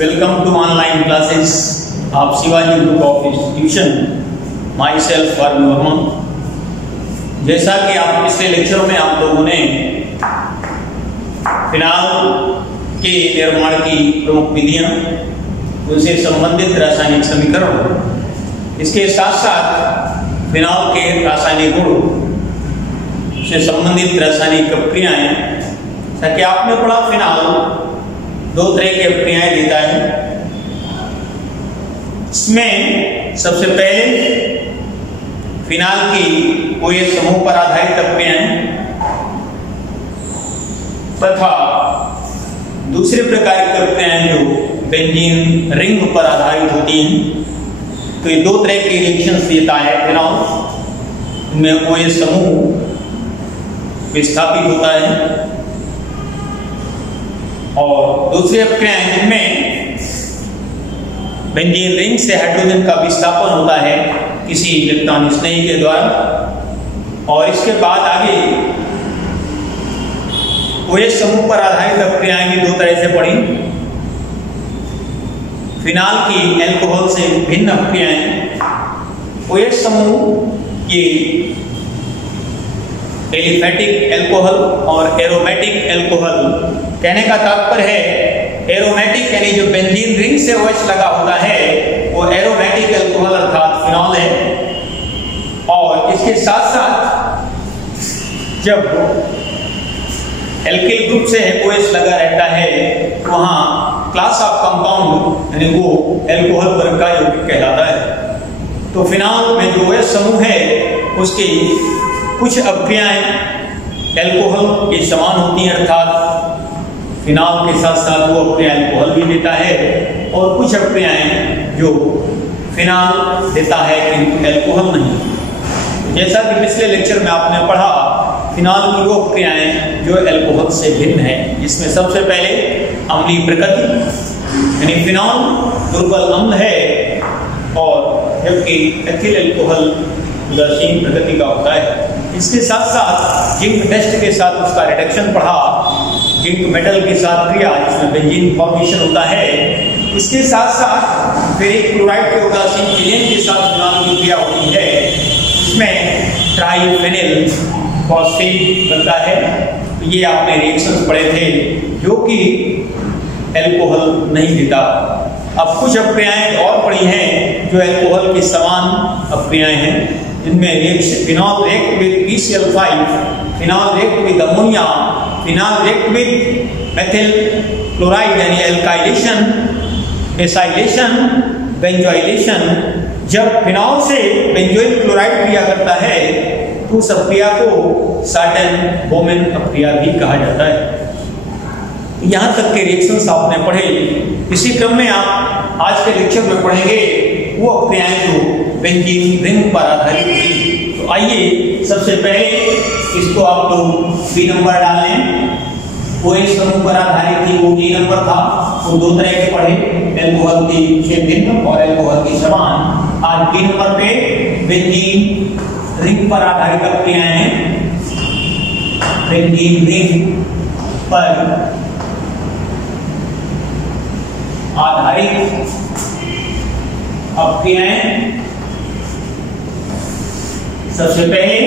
Welcome to online classes of Shivaji Group of Institution. Myself Varun Verma. जैसा कि आप पिछले लेक्चर में आप लोगों ने फिनाल के निर्माण की प्रमुख विधियां, उनसे संबंधित रासायनिक समीकरण, इसके साथ साथ फिनाल के रासायनिक गुण से संबंधित रासायनिक अपक्रियाएं, ताकि आपने पढ़ा फिनाल दो तरह की अपक्रियाएं देता है। इसमें सबसे पहले फिनाल की OH समूह पर आधारित अपक्रियाएं तथा दूसरे प्रकार की अपक्रियाएं जो बेंजीन रिंग पर आधारित होती हैं। तो ये दो तरह के रिएक्शंस देता है फिनाल। इनमें OH समूह विस्थापित होता है और दूसरी अपक्रियाएं जिनमें बेंजीन रिंग से हाइड्रोजन का विस्थापन होता है किसी इलेक्ट्रॉन स्नेही के द्वारा। और इसके बाद आगे OH समूह पर आधारित अपक्रियाएं भी दो तरह से पढ़ी। फिनाल की अल्कोहल से भिन्न अपक्रियाएं OH समूह की एलिफेटिक अल्कोहल और एरोमेटिक अल्कोहल। कहने का तात्पर्य है एरोमेटिक यानी जो बेंजीन रिंग से OH लगा होता है वो एरोमेटिक अल्कोहल अर्थात फिनॉल है। और इसके साथ साथ जब एल्किल ग्रुप से OH लगा रहता है वहां क्लास ऑफ कंपाउंड यानी वो अल्कोहल वर्ग का यौगिक कहलाता है। तो फिनॉल में जो OH समूह है उसकी कुछ अपक्रियाएं अल्कोहल के समान होती हैं, अर्थात फिनॉल के साथ साथ वो अपक्रिया अल्कोहल भी देता है, और कुछ अपक्रियाएं जो फिनॉल देता है किंतु अल्कोहल नहीं। जैसा कि पिछले लेक्चर में आपने पढ़ा, फिनॉल की वो अपक्रियाएं जो अल्कोहल से भिन्न है, जिसमें सबसे पहले अम्लीय प्रकृति यानी फिनॉल दुर्बल अम्ल है, और जबकि एथिल अल्कोहल उदासीन प्रकृति का होता है। इसके साथ साथ जिंक डस्ट के साथ उसका रिडक्शन पढ़ा, जिंक मेटल के साथ क्रिया जिसमें बेंजीन फॉर्मेशन होता है। इसके साथ साथ फेरिक क्लोराइड के उदासीन विलयन के साथ फिनॉल की क्रिया होती है, इसमें ट्राइफेनिल फॉस्फेट बनता है। ये आपने रिएक्शंस पढ़े थे जो कि अल्कोहल नहीं देता। अब कुछ अपक्रियाएं और पढ़ी हैं जो अल्कोहल के समान अपक्रियाएं हैं, जिनमें phenol react with PCl5, phenol react with ammonia, phenol react with methyl chloride यानी एल्काइलेशन, एसाइलेशन, बेंजोइलेशन। जब फिनॉल से बेंजोइल क्लोराइड क्रिया करता है तो उस अपक्रिया को साटन बोमेन अपक्रिया भी कहा जाता है। यहाँ तक के रिएक्शंस आपने पढ़े। इसी क्रम में आप आज के लेक्चर में पढ़ेंगे वो अपक्रियाएं जो बेंजीन रिंग पर आधारित होती। तो आइए सबसे पहले इसको आप लोग B नंबर डाल लें। OH समूह पर आधारित थी वो D नंबर था। वो दो तरह के पढ़े, अल्कोहल की से भिन्न और अल्कोहल की समान। आज D नंबर पे बेंजीन रिंग पर आधारित अपक्रियाएं हैं। बेंजीन रिंग पर आधारित अपक्रियाएं। सबसे पहले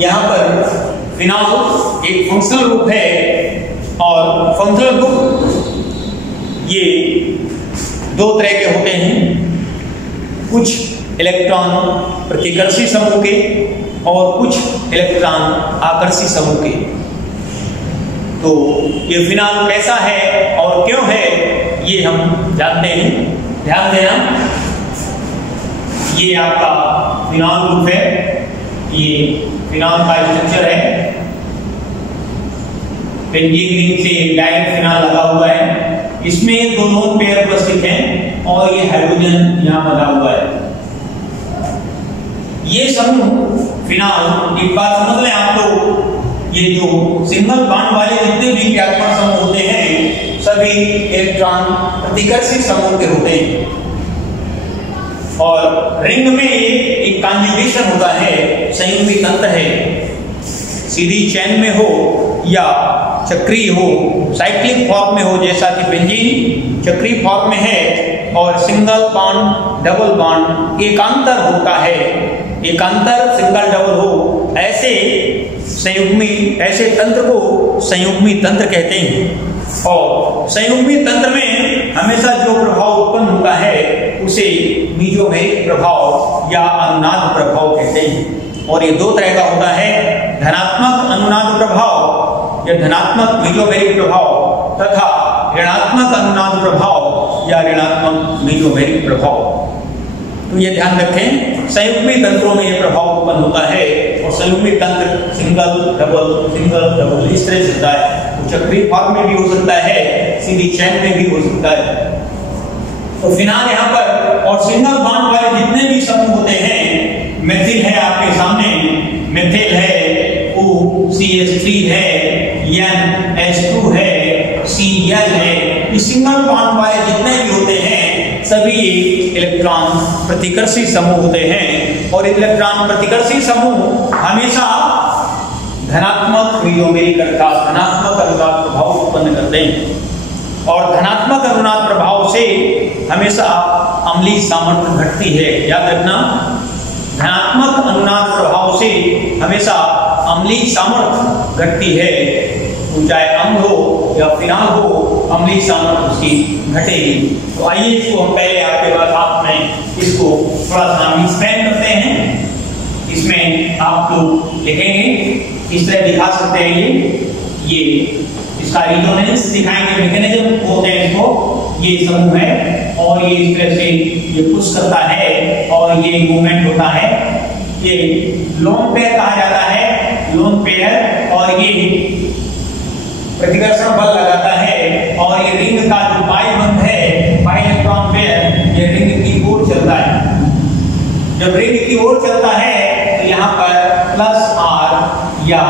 यहां पर फिनॉल एक फंक्शनल ग्रुप है, और फंक्शनल ग्रुप ये दो तरह के होते हैं, कुछ इलेक्ट्रॉन प्रतिकर्षी समूह के और कुछ इलेक्ट्रॉन आकर्षी समूह के। तो ये फिनॉल कैसा है और क्यों है ये हम जानते हैं। ध्यान देना, ये आपका फिनॉल ग्रुप है, ये फिनॉल का स्ट्रक्चर है। बेंजीन रिंग से डायरेक्ट फिनॉल लगा हुआ है, इसमें दो लोन पेयर उपस्थित हैं और ये हाइड्रोजन यहाँ बना हुआ है। ये समूह फिनॉल, एक बात समझ लें आप लोग, ये जो सिंगल बॉन्ड वाले जितने भी क्रियात्मक समूह होते हैं सभी इलेक्ट्रॉन प्रतिकर्षी समूह के होते हैं, और रिंग में एक कॉन्जुगेशन होता है, संयुग्मी तंत्र है, सीधी चेन में हो या चक्रीय हो, साइक्लिक फॉर्म में हो, जैसा कि बेंजीन चक्रीय फॉर्म में है, और सिंगल बॉन्ड डबल बॉन्ड एकांतर होता है, एकांतर सिंगल डबल हो, ऐसे संयुग्मी, ऐसे तंत्र को संयुग्मी तंत्र कहते हैं। और संयुग्मी तंत्र में हमेशा जो प्रभाव उत्पन्न होता है उसे मीजोमेरिक प्रभाव या अनुनाद प्रभाव कहते हैं। और ये दो तरह का होता है, धनात्मक अनुनाद प्रभाव या धनात्मक मीजोमेरिक प्रभाव तथा ऋणात्मक अनुनाद प्रभाव या ऋणात्मक मीजोमेरिक प्रभाव। तो ये ध्यान रखें, संयुग्मी तंत्रों में ये प्रभाव उत्पन्न होता है और संयुग्मी तंत्र सिंगल डबल इस तरह से होता है। तो चक्रीय फॉर्म में भी हो सकता है, सीधी चैन में भी हो सकता है। तो फिनाल यहाँ पर, और सिंगल बॉन्ड वाले जितने भी समूह होते हैं, मेथिल है आपके सामने, मेथिल है, OCH3 है, NH2 है, Cl है, ये सिंगल बॉन्ड वाले जितने भी होते हैं सभी इलेक्ट्रॉन प्रतिकर्षी समूह होते हैं। और इलेक्ट्रॉन प्रतिकर्षी समूह हमेशा धनात्मक मीजोमेरिक अर्थात धनात्मक अनुनाद प्रभाव उत्पन्न करते हैं। और धनात्मक अनुनाद प्रभाव से हमेशा अम्लीय सामर्थ्य घटती है, याद रखना, धनात्मक अनुनाद प्रभाव से हमेशा अम्लीय सामर्थ्य घटती है। चाहे अम्ल हो या फिनाल हो, अम्लीय सामर्थ्य उसकी घटेगी। तो आइए इसको हम पहले आपके पास हाथ में इसको थोड़ा सा हम एक्सपेंड करते हैं। इसमें आप लोग लिखेंगे, इस तरह दिखा सकते हैं, ये इसका रेजोनेंस दिखाएंगे, मैकेनिज्म होते हैं इसको, ये समूह है और ये इस तरह से ये पुश करता है और ये मूवमेंट होता है, ये लोन पेयर कहा जाता है, लोन पेयर। और ये प्रतिकर्षण बल लगाता है और ये रिंग का जो पाई बंध है, पाई इलेक्ट्रॉन पेयर, ये रिंग की ओर चलता है। जब रिंग की ओर चलता है तो यहाँ पर प्लस R या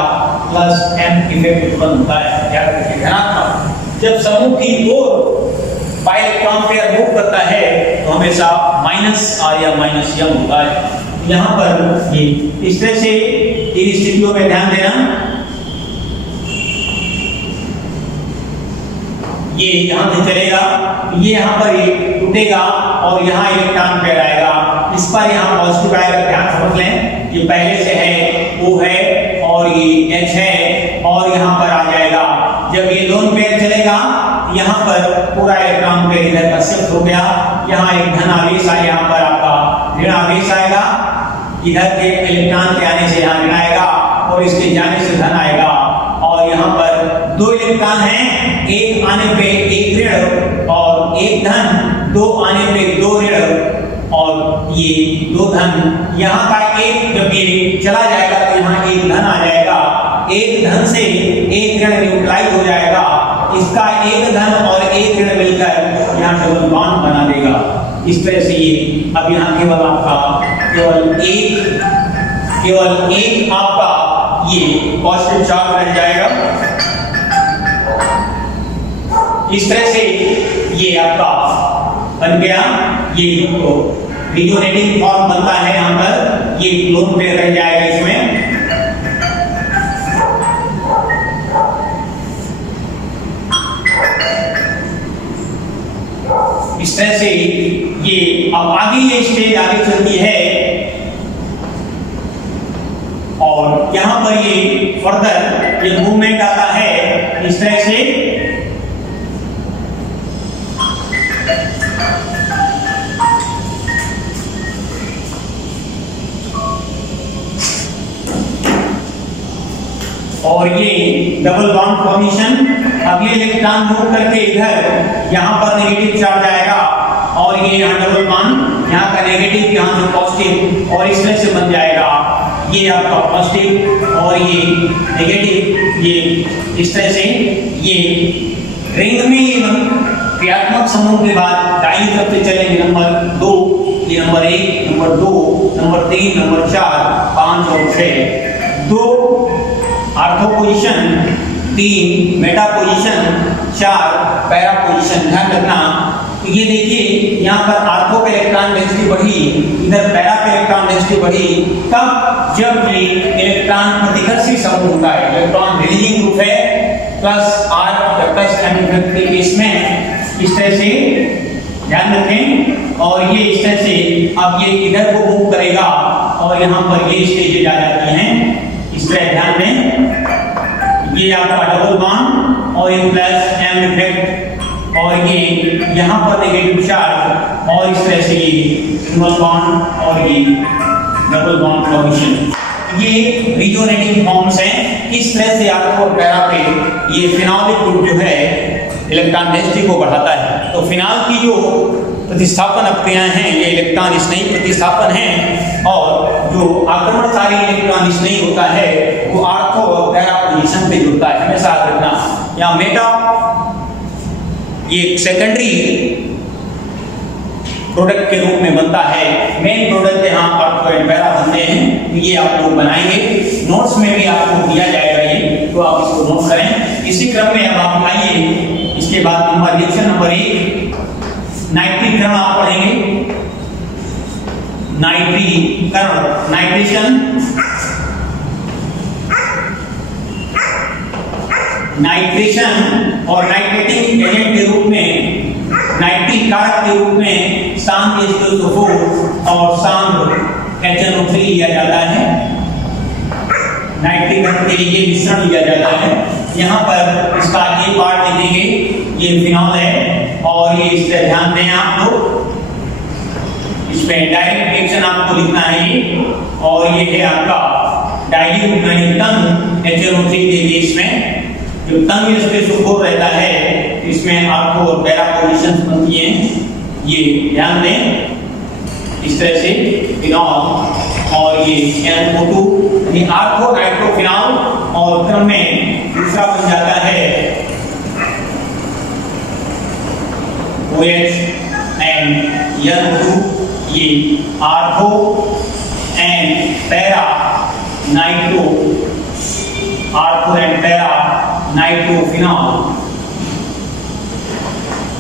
प्लस M इफेक्ट उत्पन्न होता है, याद रखिए धनात्मक। जब समूह की ओर पाई इलेक्ट्रॉन पेयर मूव करता है तो हमेशा माइनस R या माइनस M होता है। यहाँ पर ये इस तरह से इन स्थितियों में ध्यान देना, ये यहाँ से चलेगा, ये यहाँ पर ये टूटेगा और यहाँ इलेक्ट्रॉन पेयर आएगा, इस पर यहाँ पॉजिटिव आएगा, ध्यान समझ लें, ये पहले से है, O है और ये H है और यहाँ पर आ जाएगा। जब ये लोन पेयर चलेगा यहाँ पर पूरा इलेक्ट्रॉन पेयर इधर का शिफ्ट हो गया, यहाँ एक धन आवेश आया, यहाँ पर आपका ऋण आवेश आएगा, इधर के इलेक्ट्रॉन के आने से यहाँ ऋण आएगा और इसके जाने से धन आएगा। और यहाँ पर दो इलेक्ट्रॉन हैं, एक आने पे एक ऋण और एक धन, दो आने पे दो ऋण और ये दो धन। यहाँ का एक जब ये चला जाएगा तो यहाँ एक धन आ जाएगा, एक धन से एक ऋण न्यूट्रलाइज हो जाएगा, इसका एक धन और एक ऋण मिलकर यहाँ डबल बॉन्ड बना देगा। इस तरह से ये अब यहाँ केवल आपका केवल एक आपका ये पॉजिटिव चार्ज रह जाएगा। इस तरह से ये आपका बन गया, ये रिजोनेटिंग फॉर्म बनता है, यहाँ पर ये लोन पेयर रह जाएगा इसमें। इस तरह से ये अब आगे ये स्टेज आगे चलती है और यहां पर ये फर्दर ये मूवमेंट आता है इस तरह से। और ये डबल बॉन्ड फॉर्मेशन, अब ये इलेक्ट्रॉन मूव करके इधर यहाँ पर नेगेटिव चार्ज आएगा और ये यहाँ डबल बॉन्ड, यहाँ का नेगेटिव यहाँ से पॉजिटिव और इस तरह से बन जाएगा। ये आपका पॉजिटिव और ये नेगेटिव, ये इस तरह से ये रिंग में क्रियात्मक समूह के बाद दाईं तरफ से चलेंगे नंबर 2, ये नंबर 1, नंबर 2, नंबर 3, नंबर 4, 5 और 6। 2 ortho position, 3 Meta position, 4 para position. ध्यान रखना, तो ये देखिए यहाँ पर आर्थो के इलेक्ट्रॉन डेंसिटी बढ़ी, इधर पैरा के इलेक्ट्रॉन डेंसिटी बढ़ी, तब जब ये इलेक्ट्रॉन प्रतिकर्षी समूह होता है, इलेक्ट्रॉन रिलीजिंग ग्रुप है plus R plus M effect के केस में इस तरह से ध्यान रखें, और ये इस तरह से अब ये इधर को मूव करेगा और यहाँ पर ये स्टेजेज आ जाती हैं, इस तरह ध्यान दें। ये आपका डबल बॉन्ड और ये प्लस एम इफेक्ट, और ये यहाँ पर नेगेटिव चार्ज, और इस तरह से ये सिंगल बॉन्ड और ये डबल बॉन्ड फॉर्मेशन। ये रिजोनेटिंग फॉर्म्स हैं। इस तरह से आपको पैरा पे ये फिनॉलिक ग्रुप जो है इलेक्ट्रॉन डेंसिटी को बढ़ाता है। तो फिनाल की जो प्रतिस्थापन अपक्रियाएं हैं ये इलेक्ट्रॉन स्नेही प्रतिस्थापन हैं, और जो आक्रमणकारी इलेक्ट्रॉन स्नेही होता है वो आर्थो और पैरा पोजीशन पे जुड़ता है। हमेशा याद रखना, यहाँ मेटा ये सेकेंडरी प्रोडक्ट के रूप में बनता है, मेन प्रोडक्ट यहाँ आर्थो एंड पैरा बनते हैं। ये आप लोग बनाएंगे, नोट्स में भी आपको दिया जाएगा ये, तो आप इसको नोट करें। इसी क्रम में अब आप आइए इसके बाद नंबर रिएक्शन नंबर 1 नाइट्रीकरण आप पढ़ेंगे। नाइट्रीकरण, नाइट्रेशन, नाइट्रेशन और नाइट्रेटिंग एजेंट के रूप में, नाइट्रिक कारक के रूप में सांद्र H2SO4 और सांद्र HNO3 लिया जाता है। नाइट्रीकरण के लिए मिश्रण लिया जाता है। यहाँ पर इसका ये पार्ट लिखेंगे, ये फिनॉल है, और ये इस तरह ध्यान दें आप लोग, इसमें डायरेक्ट रिएक्शन आपको लिखना है ये, और ये है आपका डाइल्यूट टंग HNO3 के केस में जो तंग H2SO4 रहता है, इसमें आपको पैरा पोजीशंस बनती हैं, ये ध्यान दें। इस तरह से फिनॉल और ये NO2 यानी आर्थो नाइट्रोफिनॉल, और क्रम में दूसरा बन जाता है OH एंड NO2, ये ortho and para nitro, ortho and para nitrophenol.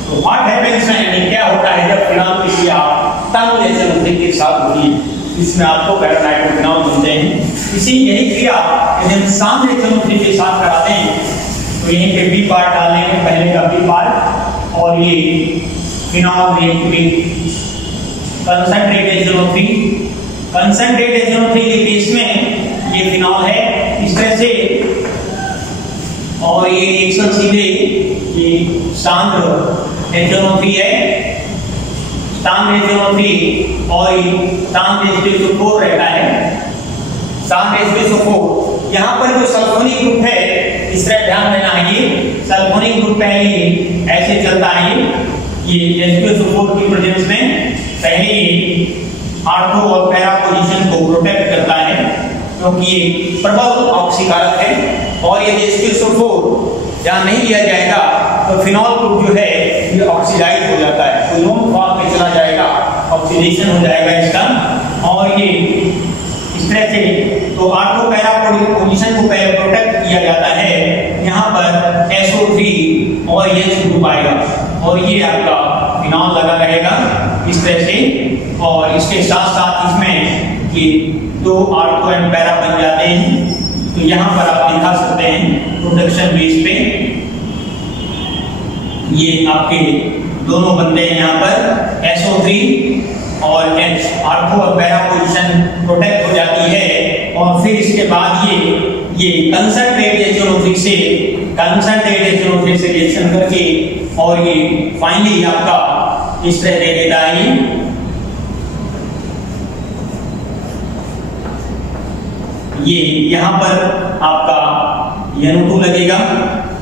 तो व्हाट हैपेंस में क्या होता है जब फिनॉल की क्रिया तंग HNO3 के साथ होती है, इसमें आपको पैरा नाइट्रोफिनॉल बनते हैं। इसी यही क्रिया यदि हम सांद्र HNO3 के साथ कराते हैं तो यहीं पे बी पार्ट डालेंगे, पहले का बी पार्ट, और ये phenol concentrate HNO3, concentrate HNO3 के केस में ये फिनॉल है इस तरह से, और ये रिएक्शन सीधे ये सांद्र HNO3 है, सांद्र HNO3 और सांद्र H2SO4 रहता है, सांद्र H2SO4। यहाँ पर जो सल्फोनिक ग्रुप है इस तरह ध्यान देना है, ये सल्फोनिक ग्रुप पहले ऐसे चलता है, ये H2SO4 की प्रेजेंस में पहले आर्थो और पैरा पोजीशन को प्रोटेक्ट करता है, क्योंकि ये प्रबल ऑक्सीकारक है, और यदि H2SO4 जहाँ नहीं लिया जाएगा तो फिनॉल ग्रुप जो है ये ऑक्सीडाइज हो जाता है, तो लोन फॉर्म में चला जाएगा, ऑक्सीडेशन हो जाएगा इसका, और ये इस तरह से तो आर्थो पैरा पोजीशन को पहले प्रोटेक्ट किया जाता है। यहाँ पर SO3 और H ग्रुप आएगा, और ये आपका फिनॉल लगा रहेगा इस तरह से, और इसके साथ साथ इसमें ये दो आर्थो एंड पैरा बन जाते हैं। तो यहाँ पर आप दिखा सकते हैं प्रोटेक्शन बेस पे ये आपके दोनों बनते हैं, यहाँ पर SO3 और H, आर्थो और पैरा पोजीशन प्रोटेक्ट हो जाती है, और फिर इसके बाद ये कंसंट्रेट HNO3 से रिएक्शन करके, और ये फाइनली आपका इस तरह दे देता है। ये यहाँ पर आपका NO2 लगेगा,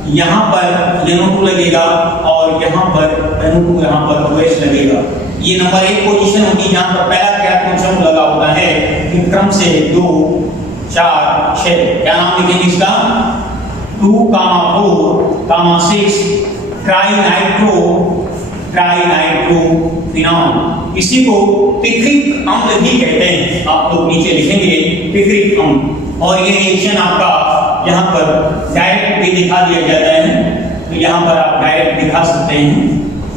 यहाँ पर NO2 लगेगा, और यहाँ पर NO2, यहाँ पर OH लगेगा। ये नंबर 1 पोजीशन होगी जहां पर पहला क्रियात्मक समूह लगा होता है, फिर क्रम से 2, 4, 6, क्या नाम लिखेंगे इसका, 2, 4, 6 ट्राइनाइट्रोफिनॉल। इसी को पिक्रिक अम्ल भी कहते हैं, आप लोग नीचे लिखेंगे पिक्रिक अम्ल। और ये रिएक्शन आपका यहाँ पर डायरेक्ट भी दिखा दिया जाता है, तो यहाँ पर आप डायरेक्ट दिखा सकते हैं,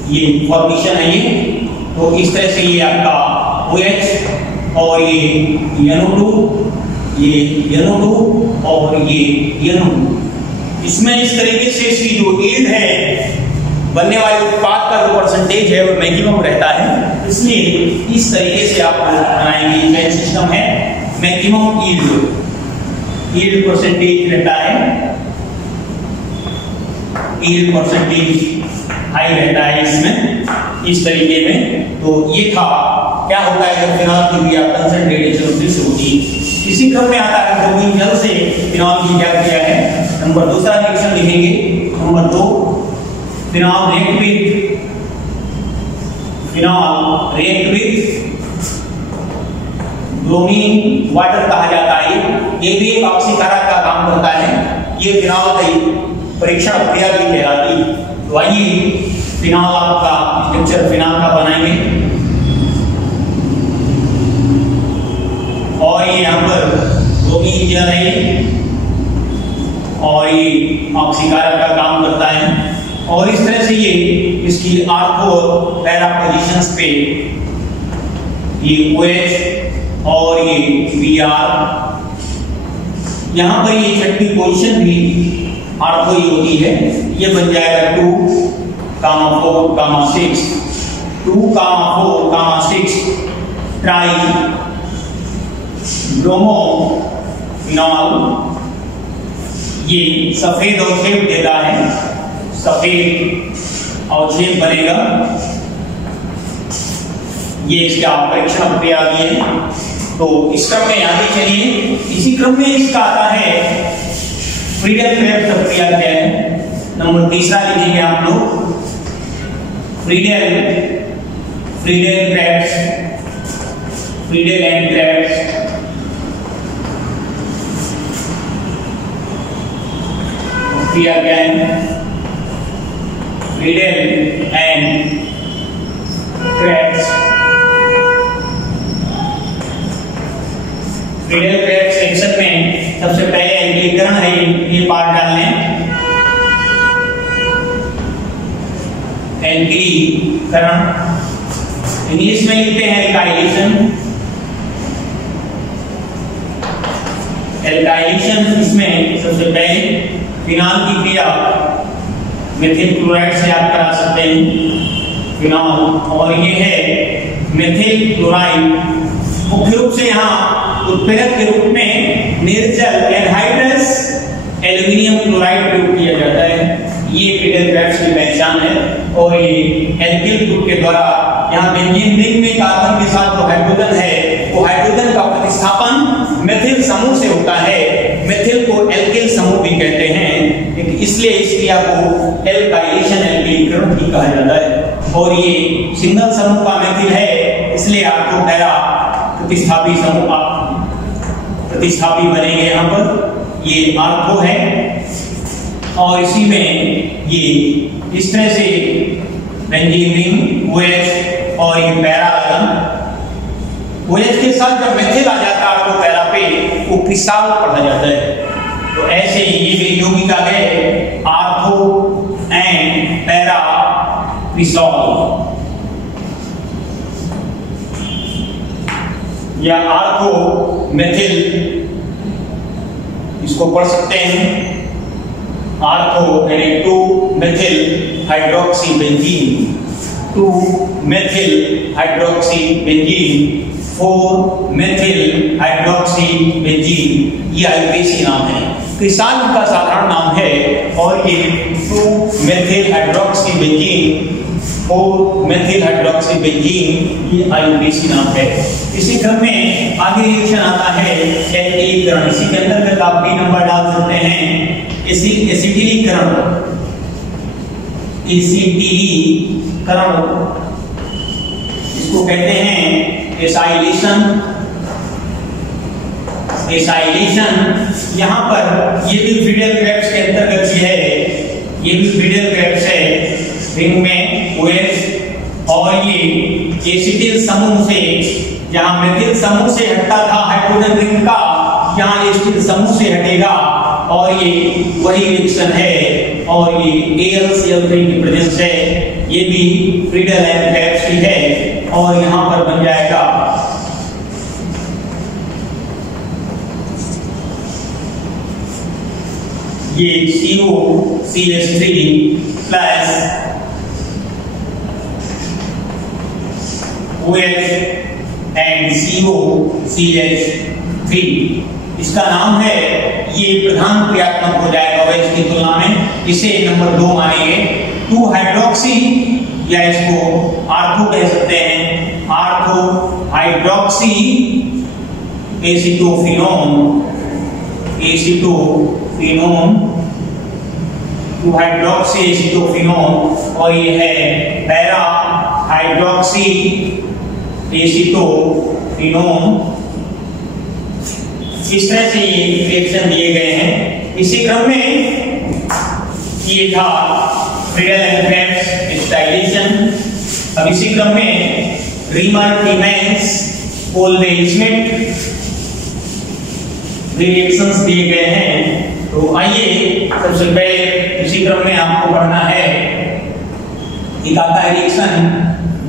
ये फॉर्मेशन है ये। तो इस तरह से ये आपका OH और ये NO2 और ये NO2, इसमें इस तरीके से इसकी जो यील्ड है, बनने वाले उत्पाद का जो परसेंटेज है वो मैक्सिमम रहता है, इसलिए इस तरीके से आप बनाएंगे। चेन सिस्टम है, मैक्सिमम यील्ड परसेंटेज रहता है, यील्ड परसेंटेज हाई रहता है इसमें, इस तरीके में। तो ये था क्या होता है जब फिनॉल की क्रिया कंसंट्रेशन से होती है। इसी क्रम में आता है ब्रोमीन जल से फिनॉल की क्या क्रिया है। नंबर दूसरा रिएक्शन लिखेंगे, number 2 phenol react with bromine water कहा जाता है। ये भी एक ऑक्सीकारक का काम करता है। ये फिनॉल की परीक्षण क्रिया भी कहलाती है। तो आइए फिनॉल आपका स्ट्रक्चर फिनॉल का बनाएंगे, और ये यहाँ पर ब्रोमीन जल है और ये ऑक्सीकारक का काम करता है। और इस तरह से ये इसकी आर्थो और पैरा पोजीशंस पे ये OH और ये Br, यहाँ पर ये छठी पोजीशन भी आर्थो ही होती है। ये बन जाएगा 2,4,6 2,4,6 ट्राई ब्रोमो फिनॉल। ये सफेद अवक्षेप देता है, सफेद अवक्षेप बनेगा। ये इसका परीक्षण क्रिया भी है। तो इस क्रम में आगे चलिए, इसी क्रम में इसका आता है फ्रीडल क्रेब्स प्रक्रिया क्या है। नंबर तीसरा लिखेंगे आप लोग, फ्रीडल एंड क्रेब्स क्रिया क्या है। Friedel and Krebs, Friedel Krebs section में सबसे पहले एल्किलीकरण है, ये पार्ट डाल लें। एल्किलीकरण इंग्लिश में लिखते हैं एल्काइलेशन। एल्काइलेशन इसमें सबसे पहले फिनॉल की क्रिया मेथिल क्लोराइड से आप करा सकते हैं फिनॉल, और ये है मेथिल क्लोराइड। मुख्य रूप से यहाँ उत्प्रेरक के रूप में निर्जल एनहाइड्रस एल्यूमिनियम क्लोराइड प्रयोग किया जाता है। ये फ्रीडल क्रेब्स की पहचान है। और ये एल्किल ग्रुप के द्वारा यहाँ बेंजीन रिंग में कार्बन के साथ जो हाइड्रोजन है, वो हाइड्रोजन का प्रतिस्थापन मेथिल समूह से होता है। मेथिल को एल्किल समूह भी कहते हैं, इसलिए इस क्रिया को एल्काइलेशन, एल्किलीकरण भी कहा जाता है। और ये सिंगल समूह का मेथिल है, इसलिए आपको पैरा प्रतिस्थापी समूह प्रतिस्थापी बनेंगे। यहाँ पर ये आर्थो है और इसी में ये इस तरह से बेंजीन रिंग OH और ये पैरा लगा। OH के साथ जब मेथिल आ जाता है तो पैरा पे वो क्रिस्टल पढ़ा जाता है। तो ऐसे ये भी यौगिक आ गए आर्थो एंड पैरा क्रिस्टल, या आर्थो मेथिल इसको पढ़ सकते हैं। आर्थो यानी 2 methyl hydroxy benzene, 2 methyl hydroxy benzene, 4 methyl hydroxy benzene, ये आईयूपीएसी नाम है। क्रिस्टल का साधारण नाम है और ये 2 methyl hydroxy benzene, 4 methyl hydroxy benzene, ये आईयूपीएसी नाम है। इसी क्रम में आगे रिएक्शन आता है एसिटिलीकरण। इसी के अंतर्गत आप B नंबर डाल सकते हैं। एसिटिलीकरण, एसिटिलीकरण इसको कहते हैं एसाइलेशन। एसाइलेशन यहाँ पर ये भी फ्रीडल क्रेब्स के अंतर्गत ही है। ये भी फ्रीडल क्रेब्स है, रिंग में OH और ये एसिटिल समूह से, जहां मेथिल समूह से हटता था हाइड्रोजन रिंग का, यहाँ एसिटिल समूह से हटेगा और ये वही रिएक्शन है। और ये AlCl3 की प्रेजेंस है। ये भी फ्रीडल एंड क्रेब्स की है और यहाँ पर बन जाएगा ये COCH3 plus OH and COCH3, इसका नाम है, ये प्रधान क्रियात्मक हो जाएगा OH की तुलना में, इसे नंबर 2 मानेंगे। 2 हाइड्रोक्सी या इसको आर्थो कह सकते हैं, ortho hydroxy acetophenone, 2 hydroxy acetophenone, और ये है पैरा हाइड्रोक्सी एसीटोफिनोन। इस तरह से ये रिएक्शन दिए गए हैं। इसी क्रम में ये था फ्रीडल एंड क्रेब्स स्टाइलेशन। अब इसी क्रम में रीमर, टीमेंस, कोल्वे, स्मिथ रिएक्शंस दिए गए हैं। तो आइए सबसे पहले इसी क्रम में आपको पढ़ना है, एक आता है रिएक्शन,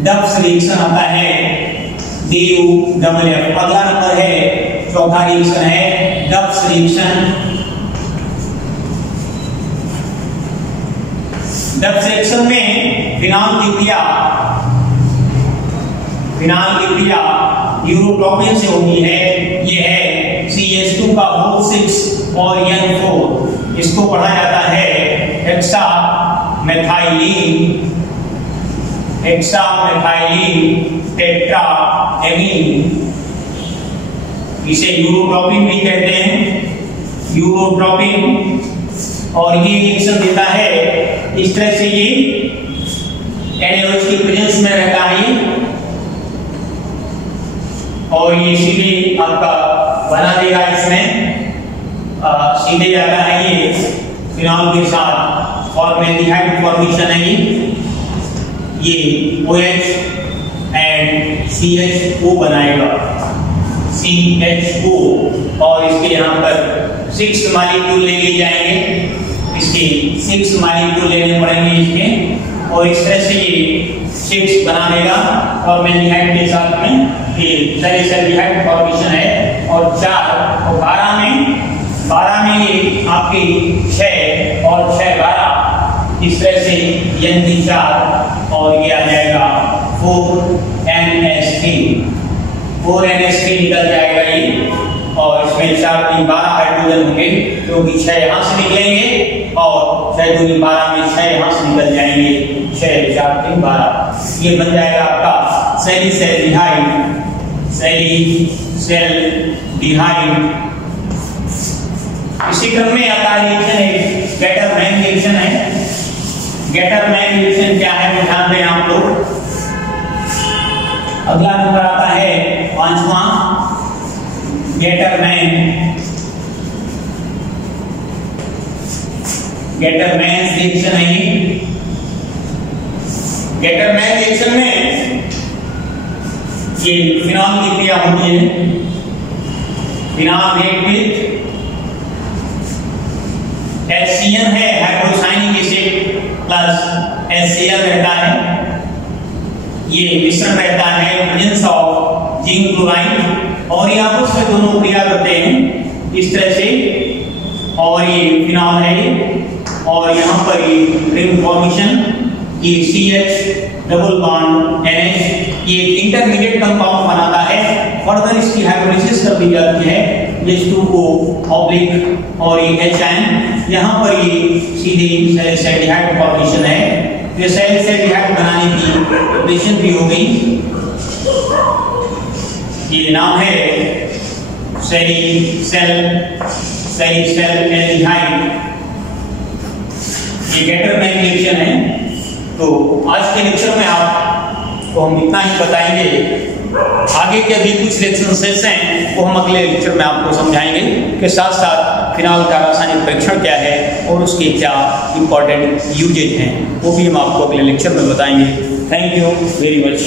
डब्स रिएक्शन आता है, DUFF। अगला नंबर है, चौथा रिएक्शन है डब्स रिएक्शन। डब्स रिएक्शन में फिनाल की क्रिया यूरोट्रोपिन से होती है। ये है CH2 का O6 और N4, इसको पढ़ा जाता है हेक्सामेथाइलिन टेट्राएमीन, इसे यूरोट्रोपिन भी कहते हैं, यूरोट्रोपिन। और ये रिएक्शन देता है इस तरह से, ये NaOH की प्रेजेंस में रहता है और ये सीधे आपका बना देगा, इसमें सीधे जाता है ये फिनॉल के साथ फॉर्मेल्डिहाइड फॉर्मेशन है ये OH एंड CHO बनाएगा, CHO, और इसके यहाँ पर 6 मॉलिक्यूल ले लिए जाएंगे, इसके 6 मॉलिक्यूल लेने पड़ेंगे इसके, और इस तरह से ये 6 बना देगा फॉर्मेल्डिहाइड के साथ में, ये सैलिसल्डिहाइड फॉर्मेशन है। और 4 और 12 में ये आपकी 6 और 6 12, इस तरह से N4 और ये आ जाएगा 4NH3 निकल जाएगा ये, और इसमें 4 3 12 हाइड्रोजन होंगे, क्योंकि 6 यहाँ से निकलेंगे और 6 2 12 में 6 यहाँ से निकल जाएंगे, 6 4 3 12, ये बन जाएगा आपका सैलिसल्डिहाइड। इसी क्रम में आता है रिएक्शन, गैटरमैन रिएक्शन है। गैटरमैन रिएक्शन क्या है, ध्यान दें आप लोग। अगला नंबर आता है 5वां, गैटरमैन रिएक्शन है। गैटरमैन रिएक्शन में ये फिनॉल की क्रिया होती है, फिनॉल रिएक्ट विद HCN है, हाइड्रोसाइनिक एसिड प्लस HCl रहता है, ये मिश्रण रहता है प्रेजेंस ऑफ जिंक क्लोराइड, और ये आपस में दोनों क्रिया करते हैं इस तरह से, और ये फिनॉल है, और यहाँ पर ये रिंग फॉर्मेशन, ये CH डबल बॉन्ड NH, ये इंटरमीडिएट कंपाउंड बनाता है। फर्दर इसकी हाइड्रोलिसिस कर दी जाती है, H2O ऑब्लिक और ये HN, यहाँ पर ये सीधे सैलिसल्डिहाइड फॉर्मेशन है। ये सैलिसल्डिहाइड बनाने की ऑपरेशन भी हो गई, ये नाम है सैलिसल्डिहाइड, ये गैटरमैन रिएक्शन है। तो आज के लेक्चर में आपको हम इतना ही बताएंगे, आगे के भी कुछ रिएक्शंस हैं वो हम अगले लेक्चर में आपको समझाएंगे, के साथ साथ फिनॉल का रासायनिक परीक्षण क्या है और उसके क्या इंपॉर्टेंट यूजेज हैं वो भी हम आपको अगले लेक्चर में बताएंगे। Thank you very much.